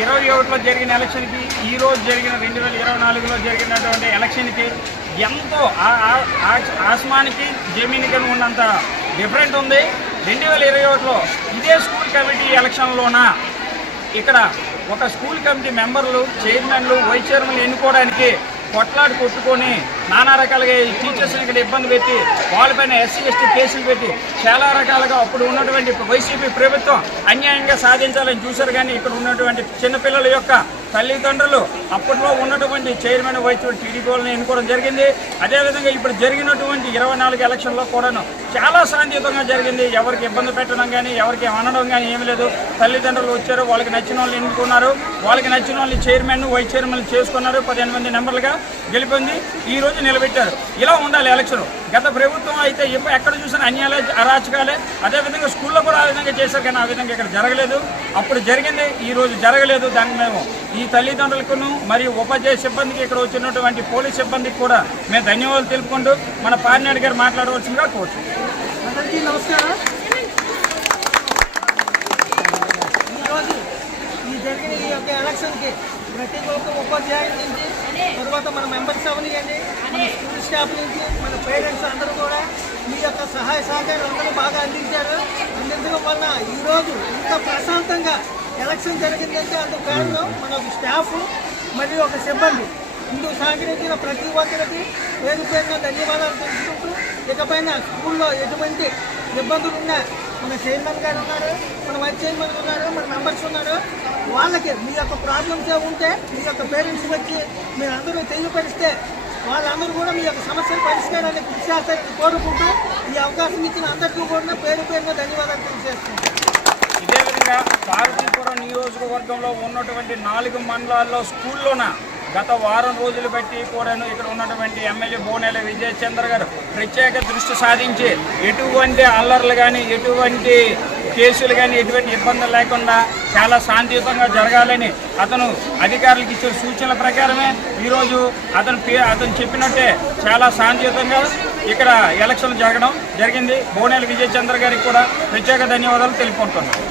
ఇరవై ఒకటిలో జరిగిన ఎలక్షన్కి ఈ రోజు జరిగిన రెండు వేల ఇరవై నాలుగులో జరిగినటువంటి ఎలక్షన్కి ఎంతో ఆ- ఆస్మానికి జమీన్కి ఉన్నంత డిఫరెంట్ ఉంది. రెండు వేల ఇరవై ఒకటిలో ఇదే స్కూల్ కమిటీ ఎలక్షన్లోన ఇక్కడ ఒక స్కూల్ కమిటీ మెంబర్లు చైర్మన్లు వైస్ చైర్మన్లు ఎన్నుకోవడానికి కొట్లాడి కొట్టుకొని నానా రకాలుగా ఈ టీచర్స్ని ఇక్కడ ఇబ్బంది పెట్టి వాళ్ళపైన ఎస్సీ ఎస్టీ కేసులు పెట్టి చాలా రకాలుగా అప్పుడు ఉన్నటువంటి వైసీపీ ప్రభుత్వం అన్యాయంగా సాధించాలని చూశారు కానీ ఇక్కడ ఉన్నటువంటి చిన్నపిల్లల యొక్క తల్లిదండ్రులు అప్పట్లో ఉన్నటువంటి చైర్మన్ వైస్ టీడీపీ వాళ్ళని ఎన్నుకోవడం జరిగింది. అదేవిధంగా ఇప్పుడు జరిగినటువంటి ఇరవై నాలుగు ఎలక్షన్లో కూడాను చాలా శాంతియుతంగా జరిగింది. ఎవరికి ఇబ్బంది పెట్టడం కానీ ఎవరికి అనడం కానీ ఏమి లేదు. తల్లిదండ్రులు వచ్చారు వాళ్ళకి నచ్చిన వాళ్ళు ఎన్నుకున్నారు. వాళ్ళకి నచ్చిన వాళ్ళని చైర్మన్ వైస్ చైర్మన్ చేసుకున్నారు. పదిహేను మంది నెంబర్లుగా గెలిపింది. ఈరోజు రోజు నిలబెట్టారు. ఇలా ఉండాలి ఎలక్షన్. గత ప్రభుత్వం అయితే ఎక్కడ చూసినా అన్యాయాలే అరాచకాలే. అదేవిధంగా స్కూల్లో కూడా ఆ విధంగా చేశారు కానీ ఆ విధంగా ఇక్కడ జరగలేదు. అప్పుడు జరిగింది ఈ రోజు జరగలేదు దానికి మేము. ఈ తల్లిదండ్రులకును మరియు ఉపాధ్యాయ సిబ్బందికి ఇక్కడ వచ్చినటువంటి పోలీస్ సిబ్బందికి కూడా మేము ధన్యవాదాలు తెలుపుకుంటూ మన పార్నాడు గారు మాట్లాడవలసిందిగా కోరుతున్నాం నమస్కారం. ఈరోజు ఈ జరిగిన ఈ యొక్క ఎలక్షన్కి ప్రతి ఒక్క ఉపాధ్యాయుల నుంచి తర్వాత మన మెంబర్స్ అవనియండి మన స్కూల్ స్టాఫ్ నుంచి మన పేరెంట్స్ అందరూ కూడా మీ యొక్క సహాయ సహకారాలు అందరూ బాగా అందించారు. అందించడం వలన ఈరోజు ఇంత ప్రశాంతంగా ఎలక్షన్ జరిగిందంటే అందుకు కారణం మన స్టాఫ్ మరియు ఒక సిబ్బంది ఇందుకు సహకరించిన ప్రతి ఒక్కరికి పేరు పేరున ధన్యవాదాలు తెలుసుకుంటూ ఇకపైన స్కూల్లో ఎటువంటి ఇబ్బందులు ఉన్నా మన చైర్మన్ గారు ఉన్నారు మన వైస్ చైర్మన్ ఉన్నారు మన మెంబర్స్ ఉన్నారు. వాళ్ళకి మీ యొక్క ప్రాబ్లమ్స్ ఉంటే మీ యొక్క పేరెంట్స్ వచ్చి మీరు అందరూ తెలియపరిస్తే వాళ్ళందరూ కూడా మీ యొక్క సమస్యల పరిష్కారాన్ని కృషి చేస్తారని కోరుకుంటూ ఈ అవకాశం ఇచ్చిన అందరికీ కూడా పేరు పేరున ధన్యవాదాలు తెలియజేస్తున్నాను. ఇదే విధంగా పార్వతీపురం నియోజకవర్గంలో ఉన్నటువంటి నాలుగు మండలాల్లో స్కూల్లోన గత వారం రోజులు బట్టి కూడాను ఇక్కడ ఉన్నటువంటి ఎమ్మెల్యే బోనెల విజయ్ చంద్ర గారు ప్రత్యేక దృష్టి సాధించి ఎటువంటి అల్లర్లు కానీ ఎటువంటి కేసులు కానీ ఎటువంటి ఇబ్బందులు లేకుండా చాలా శాంతియుతంగా జరగాలని అతను అధికారులకు ఇచ్చిన సూచనల ప్రకారమే ఈరోజు అతను అతను చెప్పినట్టే చాలా శాంతియుతంగా ఇక్కడ ఎలక్షన్లు జరగడం జరిగింది. బోనేల విజయ్ చంద్ర గారికి కూడా ప్రత్యేక ధన్యవాదాలు తెలుపుకుంటున్నాను.